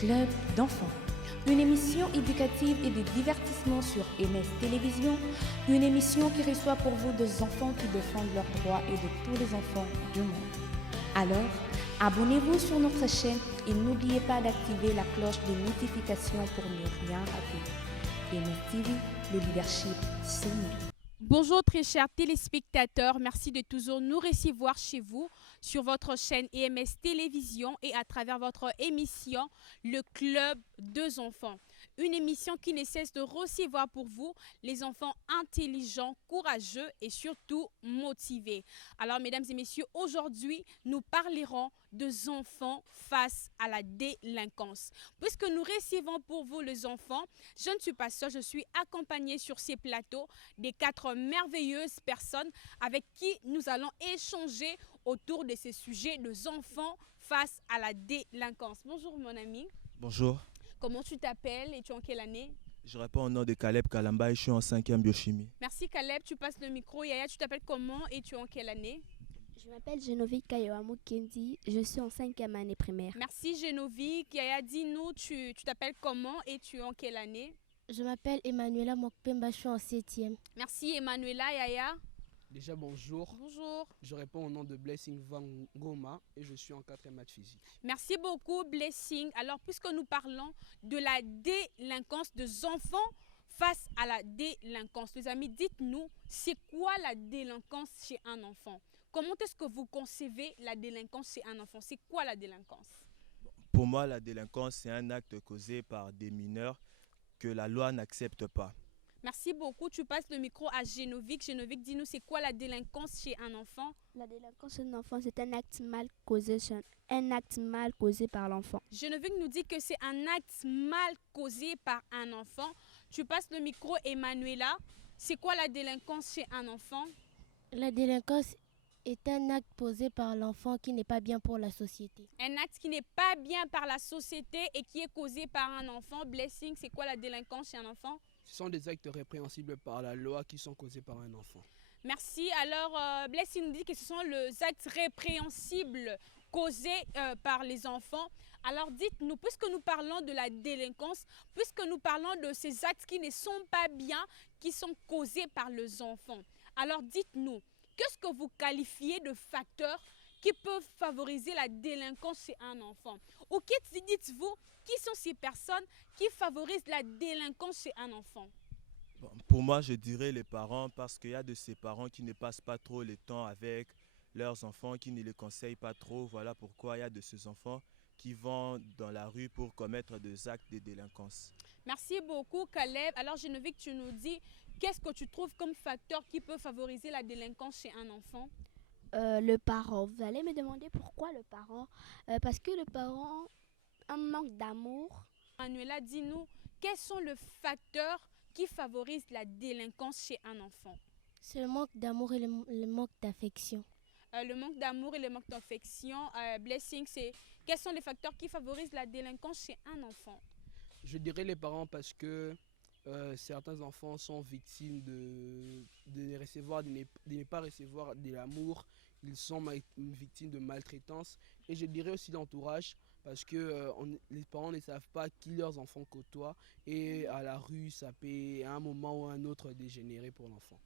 Club d'enfants. Une émission éducative et de divertissement sur MS Télévision. Une émission qui reçoit pour vous des enfants qui défendent leurs droits et de tous les enfants du monde. Alors, abonnez-vous sur notre chaîne et n'oubliez pas d'activer la cloche de notification pour ne rien rater. MS TV, le leadership, c'est nous. Bonjour très chers téléspectateurs, merci de toujours nous recevoir chez vous sur votre chaîne EMS Télévision et à travers votre émission Le Club des enfants. Une émission qui ne cesse de recevoir pour vous les enfants intelligents, courageux et surtout motivés. Alors mesdames et messieurs, aujourd'hui nous parlerons des enfants face à la délinquance. Puisque nous recevons pour vous les enfants, je ne suis pas seule, je suis accompagnée sur ces plateaux des 4 merveilleuses personnes avec qui nous allons échanger autour de ces sujets des enfants face à la délinquance. Bonjour mon ami. Bonjour. Comment tu t'appelles et tu es en quelle année? Je réponds au nom de Caleb Kalamba et je suis en 5e biochimie. Merci Caleb, tu passes le micro. Yaya, tu t'appelles comment et tu es en quelle année? Je m'appelle Genovic Kayoamou Kendi, je suis en 5e année primaire. Merci Genovic. Yaya, dis-nous, tu t'appelles comment et tu es en quelle année? Je m'appelle Emmanuela Mokpemba, je suis en 7e. Merci Emmanuela. Yaya? Déjà bonjour. Bonjour. Je réponds au nom de Blessing Van Goma et je suis en 4e maths physique. Merci beaucoup Blessing. Alors puisque nous parlons de la délinquance des enfants face à la délinquance, les amis, dites-nous, c'est quoi la délinquance chez un enfant? Comment est-ce que vous concevez la délinquance chez un enfant? C'est quoi la délinquance? Pour moi, la délinquance, c'est un acte causé par des mineurs que la loi n'accepte pas. Merci beaucoup. Tu passes le micro à Genovic. Genovic, dis-nous, c'est quoi la délinquance chez un enfant? La délinquance chez un enfant, c'est un acte mal causé par l'enfant. Genovic nous dit que c'est un acte mal causé par un enfant. Tu passes le micro, Emmanuela. C'est quoi la délinquance chez un enfant? La délinquance est un acte posé par l'enfant qui n'est pas bien pour la société. Un acte qui n'est pas bien par la société et qui est causé par un enfant. Blessing, c'est quoi la délinquance chez un enfant? Ce sont des actes répréhensibles par la loi qui sont causés par un enfant. Merci. Alors, Blessing nous dit que ce sont les actes répréhensibles causés par les enfants. Alors, dites-nous, puisque nous parlons de la délinquance, puisque nous parlons de ces actes qui ne sont pas bien, qui sont causés par les enfants, alors dites-nous, qu'est-ce que vous qualifiez de facteurs qui peuvent favoriser la délinquance chez un enfant? Ou dites-vous, qui sont ces personnes qui favorisent la délinquance chez un enfant? Bon, pour moi, je dirais les parents parce qu'il y a de ces parents qui ne passent pas trop le temps avec leurs enfants, qui ne les conseillent pas trop. Voilà pourquoi il y a de ces enfants qui vont dans la rue pour commettre des actes de délinquance. Merci beaucoup, Caleb. Alors, Geneviève, tu nous dis, qu'est-ce que tu trouves comme facteur qui peut favoriser la délinquance chez un enfant? Le parent. Vous allez me demander pourquoi le parent? Parce que le parent a un manque d'amour. Manuela, dis-nous, quels sont les facteurs qui favorisent la délinquance chez un enfant? C'est le manque d'amour et le manque d'affection. Le manque d'amour et le manque d'affection. Blessing, quels sont les facteurs qui favorisent la délinquance chez un enfant? Je dirais les parents parce que certains enfants sont victimes de ne pas recevoir de l'amour. Ils sont victimes de maltraitance. Et je dirais aussi l'entourage parce que les parents ne savent pas qui leurs enfants côtoient. Et à la rue, ça peut à un moment ou à un autre dégénérer pour l'enfant.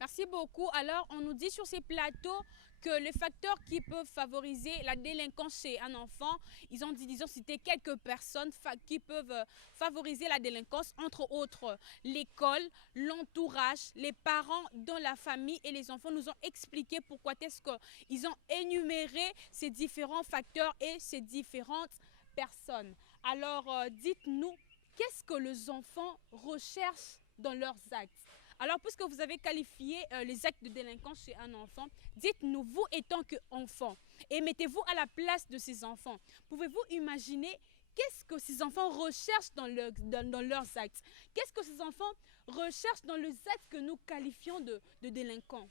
Merci beaucoup. Alors, on nous dit sur ces plateaux que les facteurs qui peuvent favoriser la délinquance chez un enfant, ils ont cité quelques personnes qui peuvent favoriser la délinquance, entre autres l'école, l'entourage, les parents dans la famille et les enfants nous ont expliqué pourquoi est-ce qu'ils ont énuméré ces différents facteurs et ces différentes personnes. Alors, dites-nous, qu'est-ce que les enfants recherchent dans leurs actes? Alors, puisque vous avez qualifié les actes de délinquance chez un enfant, dites-nous, vous étant qu'enfant, et mettez-vous à la place de ces enfants. Pouvez-vous imaginer qu'est-ce que ces enfants recherchent dans leurs actes? Qu'est-ce que ces enfants recherchent dans les actes que nous qualifions de délinquants?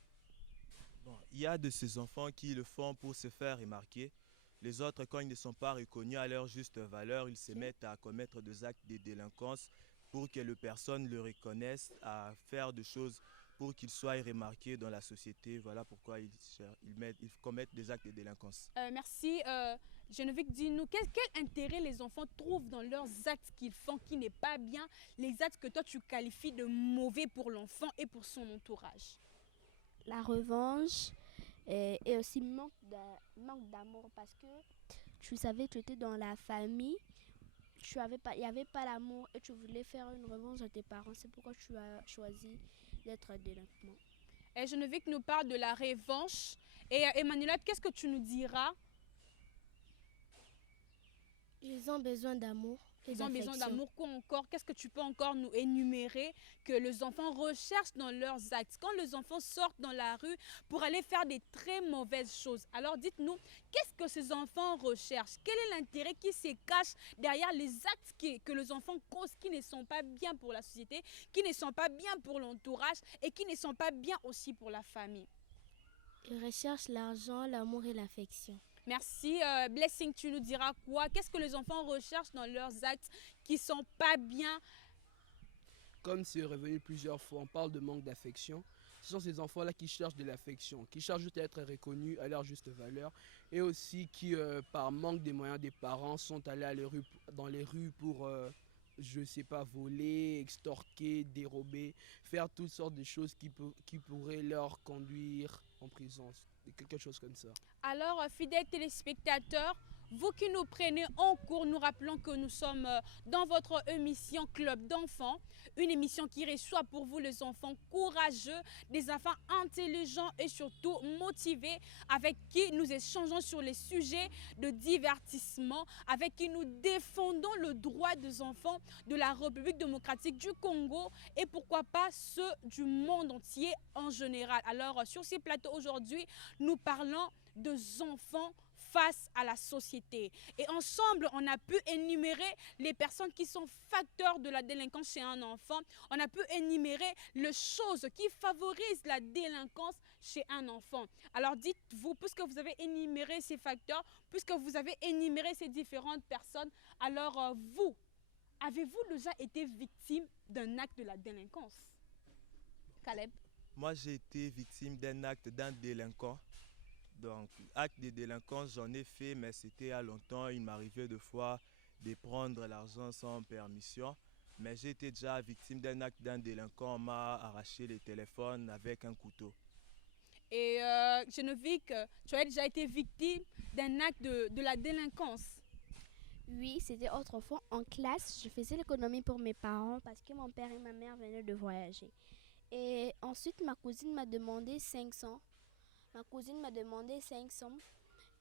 Bon, il y a de ces enfants qui le font pour se faire remarquer. Les autres, quand ils ne sont pas reconnus à leur juste valeur, ils se mettent à commettre des actes de délinquance pour que les personnes le reconnaissent, à faire des choses pour qu'ils soient remarqués dans la société. Voilà pourquoi ils commettent des actes de délinquance. Merci. Geneviève, dis-nous, quel intérêt les enfants trouvent dans leurs actes qu'ils font qui n'est pas bien, les actes que toi tu qualifies de mauvais pour l'enfant et pour son entourage? La revanche et aussi manque d'amour parce que tu savais, tu étais dans la famille, il n'y avait pas l'amour et tu voulais faire une revanche à tes parents. C'est pourquoi tu as choisi d'être délinquant. Et Geneviève nous parle de la revanche. Et Emmanuel, qu'est-ce que tu nous diras? Ils ont besoin d'amour et Ils ont besoin d'affection. d'amour. Quoi encore? Qu'est-ce que tu peux encore nous énumérer que les enfants recherchent dans leurs actes? Quand les enfants sortent dans la rue pour aller faire des très mauvaises choses, alors dites-nous, qu'est-ce que ces enfants recherchent? Quel est l'intérêt qui se cache derrière les actes que les enfants causent qui ne sont pas bien pour la société, qui ne sont pas bien pour l'entourage et qui ne sont pas bien aussi pour la famille? Ils recherchent l'argent, l'amour et l'affection. Merci. Blessing, tu nous diras quoi? Qu'est-ce que les enfants recherchent dans leurs actes qui ne sont pas bien? Comme c'est revenu plusieurs fois, on parle de manque d'affection. Ce sont ces enfants-là qui cherchent de l'affection, qui cherchent juste à être reconnus à leur juste valeur et aussi qui, par manque des moyens des parents, sont allés dans les rues pour, je ne sais pas, voler, extorquer, dérober, faire toutes sortes de choses qui pourraient leur conduire en prison, quelque chose comme ça. Alors, fidèles téléspectateurs, vous qui nous prenez en cours, nous rappelons que nous sommes dans votre émission Club d'enfants, une émission qui reçoit pour vous les enfants courageux, des enfants intelligents et surtout motivés, avec qui nous échangeons sur les sujets de divertissement, avec qui nous défendons le droit des enfants de la République démocratique du Congo et pourquoi pas ceux du monde entier en général. Alors, sur ces plateaux aujourd'hui, nous parlons des enfants face à la société. Et ensemble, on a pu énumérer les personnes qui sont facteurs de la délinquance chez un enfant. On a pu énumérer les choses qui favorisent la délinquance chez un enfant. Alors dites-vous, puisque vous avez énuméré ces facteurs, puisque vous avez énuméré ces différentes personnes, alors vous, avez-vous déjà été victime d'un acte de la délinquance? Caleb? Moi, j'ai été victime d'un acte d'un délinquant. Donc, acte de délinquance, j'en ai fait, mais c'était il y a longtemps. Il m'arrivait de fois de prendre l'argent sans permission. Mais j'ai été déjà victime d'un acte d'un délinquant. On m'a arraché les téléphones avec un couteau. Et Geneviève, tu as déjà été victime d'un acte de la délinquance? Oui, c'était autrefois en classe. Je faisais l'économie pour mes parents parce que mon père et ma mère venaient de voyager. Et ensuite, ma cousine m'a demandé 500. Ma cousine m'a demandé 500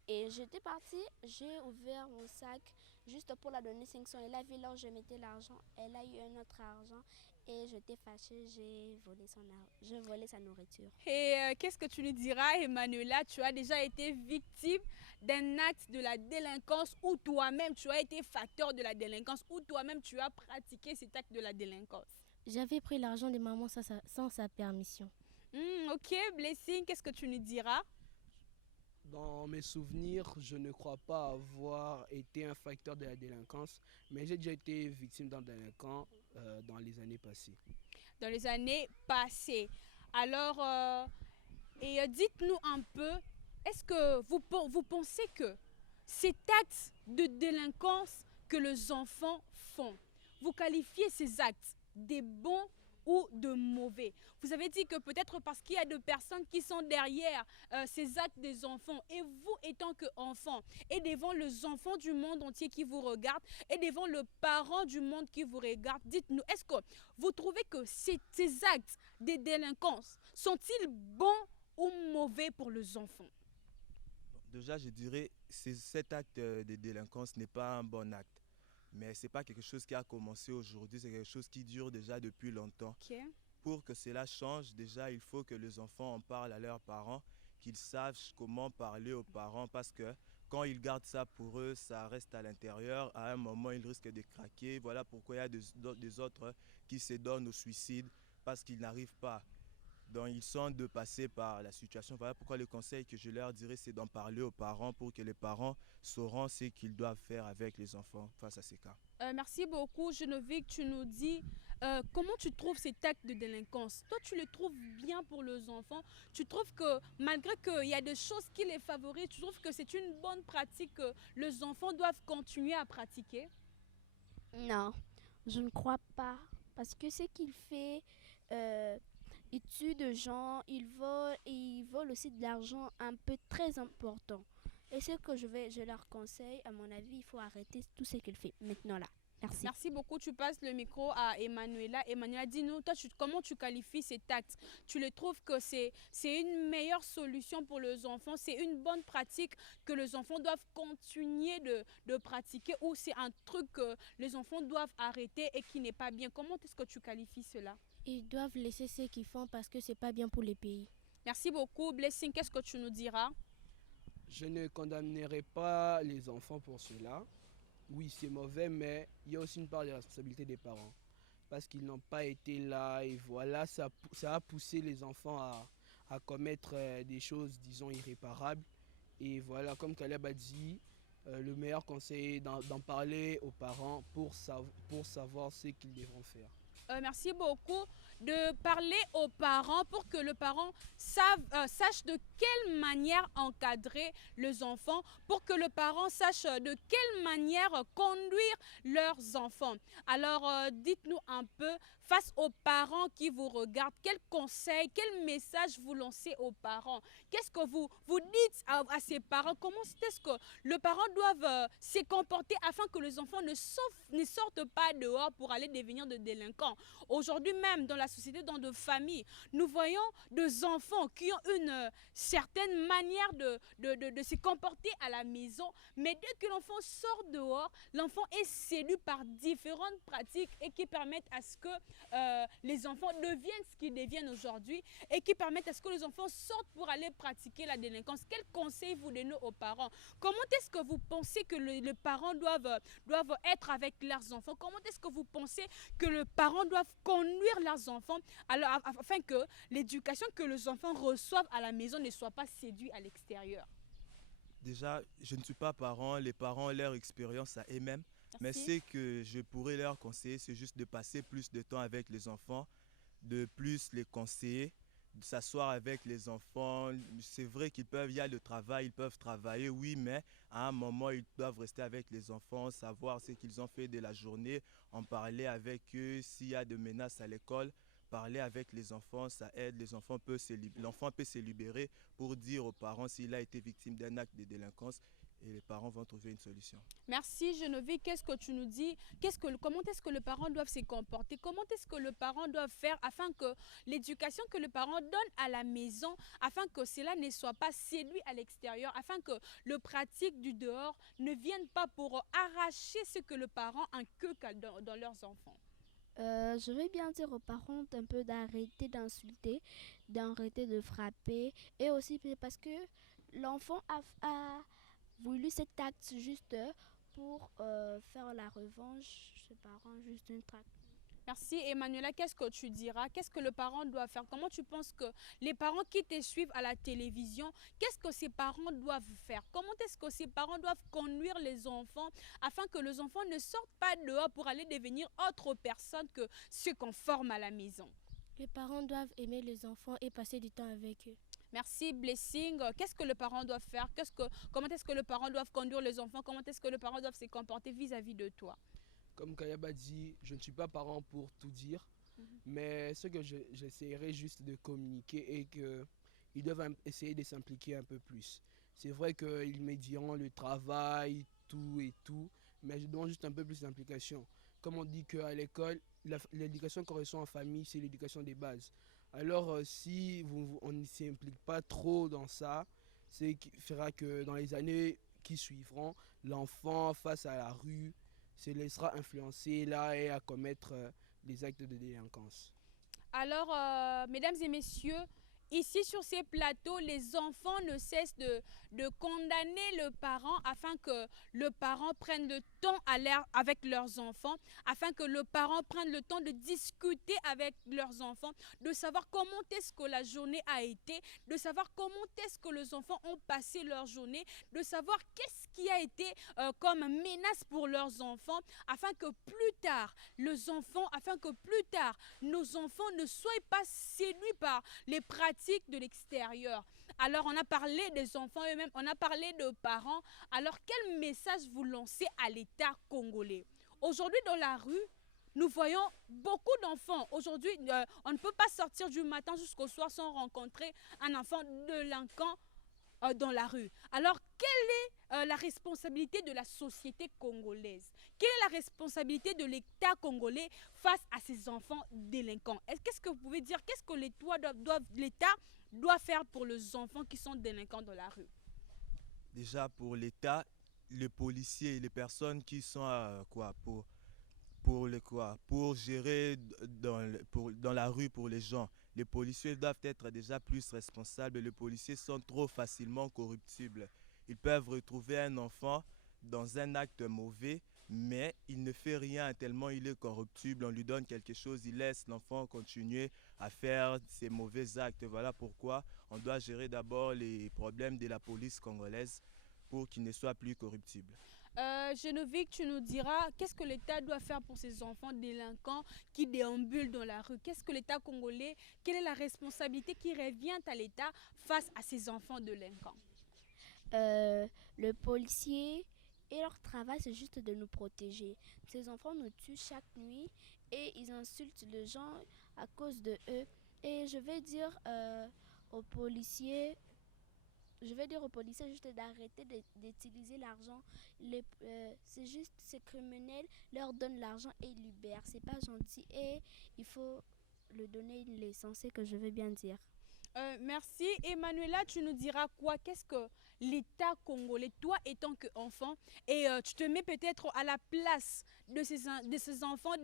et j'étais partie, j'ai ouvert mon sac juste pour la donner 500. Elle a vu là où je mettais l'argent, elle a eu un autre argent et j'étais fâchée, je volais sa nourriture. Et qu'est-ce que tu nous diras, Emmanuela? Tu as déjà été victime d'un acte de la délinquance ou toi-même tu as été facteur de la délinquance ou toi-même tu as pratiqué cet acte de la délinquance? J'avais pris l'argent de maman sans sa permission. Ok, Blessing, qu'est-ce que tu nous diras? Dans mes souvenirs, je ne crois pas avoir été un facteur de la délinquance, mais j'ai déjà été victime d'un délinquant dans les années passées. Dans les années passées. Alors, dites-nous un peu, est-ce que vous pensez que cet acte de délinquance que les enfants font, vous qualifiez ces actes des bons ou de mauvais? Vous avez dit que peut-être parce qu'il y a des personnes qui sont derrière ces actes des enfants et vous étant qu'enfant et devant les enfants du monde entier qui vous regardent et devant le parent du monde qui vous regarde, dites-nous, est-ce que vous trouvez que ces actes de délinquance sont-ils bons ou mauvais pour les enfants? Déjà, je dirais que cet acte de délinquance n'est pas un bon acte. Mais ce n'est pas quelque chose qui a commencé aujourd'hui, c'est quelque chose qui dure déjà depuis longtemps. Okay. Pour que cela change, déjà, il faut que les enfants en parlent à leurs parents, qu'ils sachent comment parler aux parents parce que quand ils gardent ça pour eux, ça reste à l'intérieur. À un moment, ils risquent de craquer. Voilà pourquoi il y a des autres qui se donnent au suicide parce qu'ils n'arrivent pas Donc ils sont de passer par la situation. Voilà pourquoi le conseil que je leur dirais, c'est d'en parler aux parents pour que les parents sauront ce qu'ils doivent faire avec les enfants face à ces cas. Merci beaucoup, Geneviève. Tu nous dis comment tu trouves cet acte de délinquance. Toi, tu le trouves bien pour les enfants. Tu trouves que malgré qu'il y a des choses qui les favorisent, tu trouves que c'est une bonne pratique que les enfants doivent continuer à pratiquer? Non, je ne crois pas. Parce que ce qu'il fait, il tue de gens, il vole et il vole aussi de l'argent un peu très important. Et ce que je leur conseille, à mon avis, il faut arrêter tout ce qu'il fait maintenant là. Merci. Merci beaucoup. Tu passes le micro à Emmanuela. Emmanuela, dis-nous, toi, comment tu qualifies cet acte? Tu le trouves que c'est une meilleure solution pour les enfants? C'est une bonne pratique que les enfants doivent continuer de pratiquer ou c'est un truc que les enfants doivent arrêter et qui n'est pas bien? Comment est-ce que tu qualifies cela? Ils doivent laisser ce qu'ils font parce que c'est pas bien pour les pays. Merci beaucoup. Blessing, qu'est-ce que tu nous diras? Je ne condamnerai pas les enfants pour cela. Oui, c'est mauvais, mais il y a aussi une part de responsabilité des parents. Parce qu'ils n'ont pas été là et voilà, ça a poussé les enfants à commettre des choses, disons, irréparables. Et voilà, comme Caleb a dit, le meilleur conseil est d'en parler aux parents pour savoir ce qu'ils devront faire. Merci beaucoup. De parler aux parents pour que le parent sache de quelle manière encadrer les enfants, pour que le parent sache de quelle manière conduire leurs enfants. Alors, dites-nous un peu, face aux parents qui vous regardent, quel conseil, quel message vous lancez aux parents? Qu'est-ce que vous dites à ces parents? Comment est-ce que le parent doit se comporter afin que les enfants ne sortent pas dehors pour aller devenir de délinquants? Aujourd'hui même, dans la société, dans nos familles, nous voyons des enfants qui ont une certaine manière de se comporter à la maison, mais dès que l'enfant sort dehors, l'enfant est séduit par différentes pratiques et qui permettent à ce que les enfants deviennent ce qu'ils deviennent aujourd'hui et qui permettent à ce que les enfants sortent pour aller pratiquer la délinquance. Quel conseil vous donnez aux parents? Comment est-ce que vous pensez que les parents doivent être avec leurs enfants? Comment est-ce que vous pensez que les parents doivent conduire leurs enfants afin que l'éducation que les enfants reçoivent à la maison ne soit pas séduite à l'extérieur? Déjà, je ne suis pas parent, les parents ont leur expérience à eux-mêmes. Mais Merci. ce que je pourrais leur conseiller, c'est juste de passer plus de temps avec les enfants, de plus les conseiller, de s'asseoir avec les enfants. C'est vrai il y a le travail, ils peuvent travailler, oui, mais à un moment, ils doivent rester avec les enfants, savoir ce qu'ils ont fait de la journée, en parler avec eux, s'il y a de menaces à l'école. Parler avec les enfants, ça aide, l'enfant peut se libérer pour dire aux parents s'il a été victime d'un acte de délinquance et les parents vont trouver une solution. Merci Geneviève, qu'est-ce que tu nous dis? Comment est-ce que le parent doit se comporter? Comment est-ce que le parent doit faire afin que l'éducation que le parent donne à la maison, afin que cela ne soit pas séduit à l'extérieur, afin que le pratique du dehors ne vienne pas pour arracher ce que le parent inculque dans leurs enfants? Je vais bien dire aux parents un peu d'arrêter d'insulter, d'arrêter de frapper. Et aussi parce que l'enfant a voulu cet acte juste pour faire la revanche. Ses parents, juste une traque. Merci Emmanuela, qu'est-ce que tu diras? Qu'est-ce que le parent doit faire? Comment tu penses que les parents qui te suivent à la télévision, qu'est-ce que ces parents doivent faire? Comment est-ce que ces parents doivent conduire les enfants afin que les enfants ne sortent pas dehors pour aller devenir autre personne que ceux qu'on forme à la maison? Les parents doivent aimer les enfants et passer du temps avec eux. Merci Blessing. Qu'est-ce que le parent doit faire? Comment est-ce que le parent doit conduire les enfants? Comment est-ce que le parent doit se comporter vis-à-vis de toi? Comme Kayab a dit, je ne suis pas parent pour tout dire, mais ce que j'essaierai juste de communiquer est qu'ils doivent essayer de s'impliquer un peu plus. C'est vrai qu'ils me diront le travail, tout et tout, mais je demande juste un peu plus d'implication. Comme on dit qu'à l'école, l'éducation qu'on reçoit en famille, c'est l'éducation des bases. Alors si on ne s'implique pas trop dans ça, c'est qui fera que dans les années qui suivront, l'enfant face à la rue se laissera influencer là et à commettre des actes de délinquance. Alors, mesdames et messieurs, ici sur ces plateaux, les enfants ne cessent de condamner le parent afin que le parent prenne le temps avec leurs enfants, afin que le parent prenne le temps de discuter avec leurs enfants, de savoir comment est-ce que la journée a été, de savoir comment est-ce que les enfants ont passé leur journée, de savoir qu'est-ce qui a été comme menace pour leurs enfants, afin que plus tard, nos enfants ne soient pas séduits par les pratiques de l'extérieur. Alors, on a parlé des enfants eux-mêmes, on a parlé de parents. Alors, quel message vous lancez à l'État congolais? Aujourd'hui, dans la rue, nous voyons beaucoup d'enfants. Aujourd'hui, on ne peut pas sortir du matin jusqu'au soir sans rencontrer un enfant délinquant dans la rue. Alors, quelle est la responsabilité de la société congolaise? Quelle est la responsabilité de l'État congolais face à ces enfants délinquants? Qu'est-ce que vous pouvez dire? Qu'est-ce que l'État doit faire pour les enfants qui sont délinquants dans la rue? Déjà pour l'État, les policiers et les personnes qui sont pour gérer dans la rue pour les gens. Les policiers doivent être déjà plus responsables. Les policiers sont trop facilement corruptibles. Ils peuvent retrouver un enfant dans un acte mauvais, mais il ne fait rien tellement il est corruptible. On lui donne quelque chose, il laisse l'enfant continuer à faire ses mauvais actes. Voilà pourquoi on doit gérer d'abord les problèmes de la police congolaise pour qu'il ne soit plus corruptible. Geneviève, tu nous diras qu'est-ce que l'État doit faire pour ces enfants délinquants qui déambulent dans la rue? Qu'est-ce que l'État congolais, quelle est la responsabilité qui revient à l'État face à ces enfants délinquants? Le policier et leur travail, c'est juste de nous protéger. Ces enfants nous tuent chaque nuit et ils insultent les gens à cause de eux. Et je vais dire aux policiers juste d'arrêter d'utiliser l'argent. C'est juste, ces criminels leur donnent l'argent et ils libèrent. C'est pas gentil et il faut le donner l'essentiel que je veux bien dire. Merci. Emmanuela, tu nous diras quoi? Qu'est-ce que l'État congolais, toi étant qu'enfant, et tu te mets peut-être à la place de ces enfants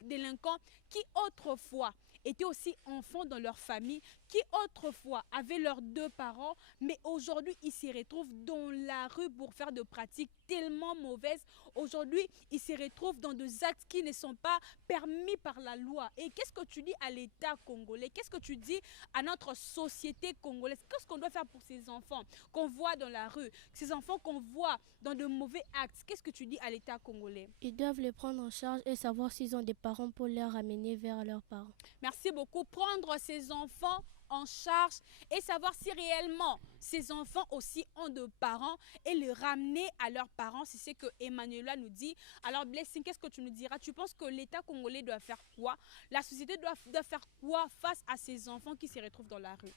délinquants qui autrefois étaient aussi enfants dans leur famille, qui autrefois avaient leurs deux parents, mais aujourd'hui ils se retrouvent dans la rue pour faire de pratiques tellement mauvaises. Aujourd'hui, ils se retrouvent dans des actes qui ne sont pas permis par la loi. Et qu'est-ce que tu dis à l'État congolais? Qu'est-ce que tu dis à notre société congolaise? Qu'est-ce qu'on doit faire pour ces enfants qu'on voit dans la rue, ces enfants qu'on voit dans de mauvais actes? Qu'est-ce que tu dis à l'État congolais? Ils doivent les prendre en charge et savoir s'ils ont des parents pour les ramener vers leurs parents. Merci beaucoup. Prendre ces enfants en charge et savoir si réellement ces enfants aussi ont de parents et les ramener à leurs parents, c'est ce que Emmanuela nous dit. Alors Blessing, qu'est-ce que tu nous diras? Tu penses que l'État congolais doit faire quoi? La société doit faire quoi face à ces enfants qui se retrouvent dans la rue?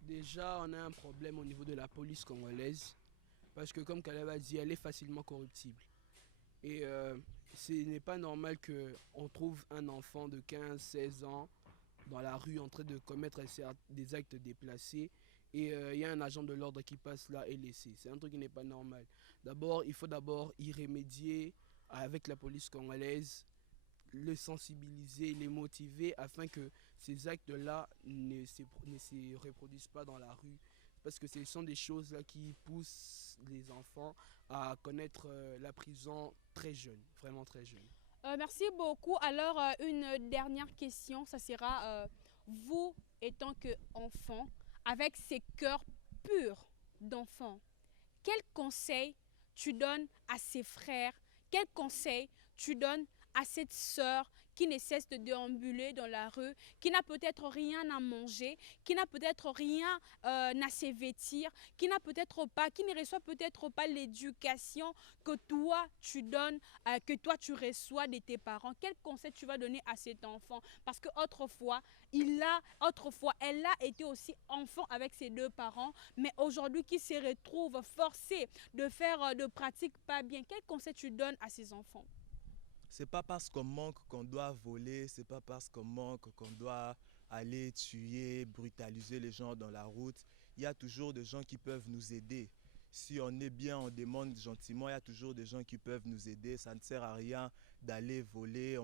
Déjà, on a un problème au niveau de la police congolaise parce que comme Caleb a dit, elle est facilement corruptible. Et ce n'est pas normal qu'on trouve un enfant de 15-16 ans dans la rue en train de commettre des actes déplacés et il y a un agent de l'ordre qui passe là et laissé. C'est un truc qui n'est pas normal. D'abord, il faut y remédier avec la police congolaise, les sensibiliser, les motiver afin que ces actes-là ne se reproduisent pas dans la rue. Parce que ce sont des choses là qui poussent les enfants à connaître la prison très jeune, vraiment très jeune. Merci beaucoup. Alors, une dernière question, ça sera, vous étant qu'enfant, avec ces cœurs purs d'enfant, quel conseil tu donnes à ces frères? Quel conseil tu donnes à cette sœur qui ne cesse de déambuler dans la rue, qui n'a peut-être rien à manger, qui n'a peut-être rien à se vêtir, qui n'a peut-être pas, qui ne reçoit peut-être pas l'éducation que toi tu donnes, que toi tu reçois de tes parents? Quel conseil tu vas donner à cet enfant? Parce que autrefois, elle a été aussi enfant avec ses deux parents, mais aujourd'hui qui se retrouve forcé de faire de pratiques pas bien. Quel conseil tu donnes à ces enfants? C'est pas parce qu'on manque qu'on doit voler, c'est pas parce qu'on manque qu'on doit aller tuer, brutaliser les gens dans la route. Il y a toujours des gens qui peuvent nous aider. Si on est bien, on demande gentiment, il y a toujours des gens qui peuvent nous aider. Ça ne sert à rien d'aller voler.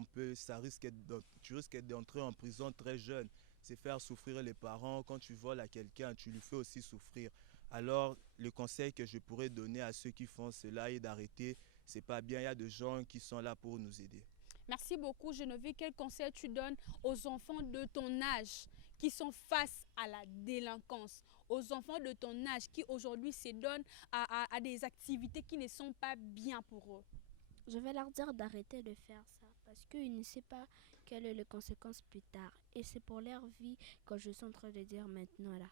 Tu risques d'entrer en prison très jeune. C'est faire souffrir les parents. Quand tu voles à quelqu'un, tu lui fais aussi souffrir. Alors, le conseil que je pourrais donner à ceux qui font cela est d'arrêter c'est pas bien. Il y a des gens qui sont là pour nous aider. Merci beaucoup, Geneviève. Quel conseil tu donnes aux enfants de ton âge qui sont face à la délinquance, aux enfants de ton âge qui aujourd'hui se donnent à des activités qui ne sont pas bien pour eux? Je vais leur dire d'arrêter de faire ça parce qu'ils ne savent pas quelles sont les conséquences plus tard. Et c'est pour leur vie que je suis en train de dire maintenant là.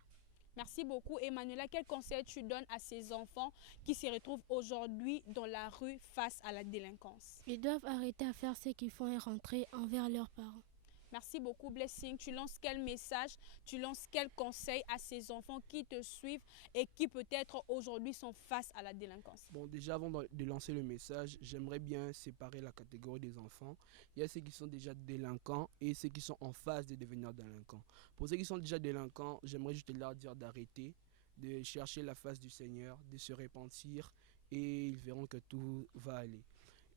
Merci beaucoup, Emmanuela. Quel conseil tu donnes à ces enfants qui se retrouvent aujourd'hui dans la rue face à la délinquance? Ils doivent arrêter à faire ce qu'ils font et rentrer envers leurs parents. Merci beaucoup, Blessing. Tu lances quel message, tu lances quel conseil à ces enfants qui te suivent et qui peut-être aujourd'hui sont face à la délinquance? Bon, déjà avant de lancer le message, j'aimerais bien séparer la catégorie des enfants. Il y a ceux qui sont déjà délinquants et ceux qui sont en phase de devenir délinquants. Pour ceux qui sont déjà délinquants, j'aimerais juste leur dire d'arrêter, de chercher la face du Seigneur, de se repentir et ils verront que tout va aller.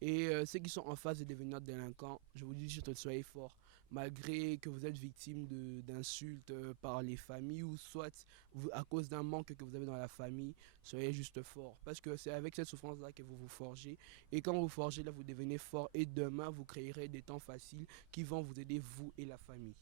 Et ceux qui sont en phase de devenir délinquants, je vous dis juste soyez forts. Malgré que vous êtes victime d'insultes par les familles ou soit à cause d'un manque que vous avez dans la famille, soyez juste fort. Parce que c'est avec cette souffrance-là que vous vous forgez. Et quand vous forgez, là, vous devenez fort. Et demain, vous créerez des temps faciles qui vont vous aider, vous et la famille.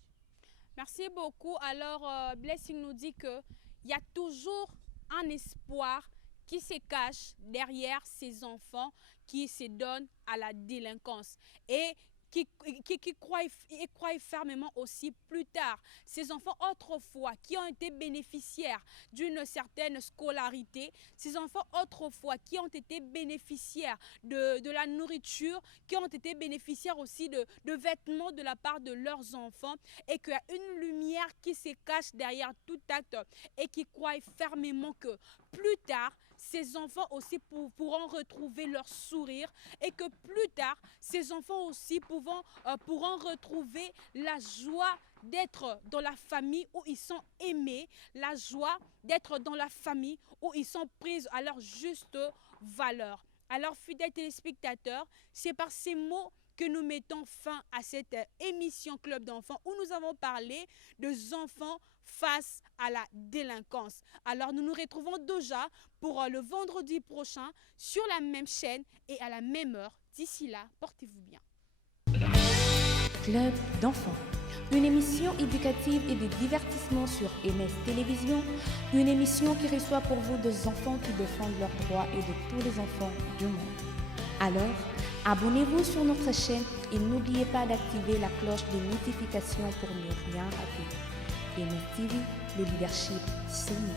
Merci beaucoup. Alors, Blessing nous dit qu'il y a toujours un espoir qui se cache derrière ces enfants qui se donnent à la délinquance et qui croient fermement aussi plus tard. Ces enfants autrefois qui ont été bénéficiaires d'une certaine scolarité, ces enfants autrefois qui ont été bénéficiaires de la nourriture, qui ont été bénéficiaires aussi de vêtements de la part de leurs enfants et qu'il y a une lumière qui se cache derrière tout acte et qui croient fermement que plus tard, ces enfants aussi pourront retrouver leur sourire et que plus tard, ces enfants aussi pourront retrouver la joie d'être dans la famille où ils sont aimés, la joie d'être dans la famille où ils sont pris à leur juste valeur. Alors, fidèles téléspectateurs, c'est par ces mots que nous mettons fin à cette émission Club d'enfants où nous avons parlé des enfants face à la délinquance. Alors nous nous retrouvons déjà pour le vendredi prochain sur la même chaîne et à la même heure. D'ici là, portez-vous bien. Club d'enfants, une émission éducative et de divertissement sur MS Télévision, une émission qui reçoit pour vous des enfants qui défendent leurs droits et de tous les enfants du monde. Alors, abonnez-vous sur notre chaîne et n'oubliez pas d'activer la cloche de notification pour ne rien rater. MS TV, le leadership, c'est nous.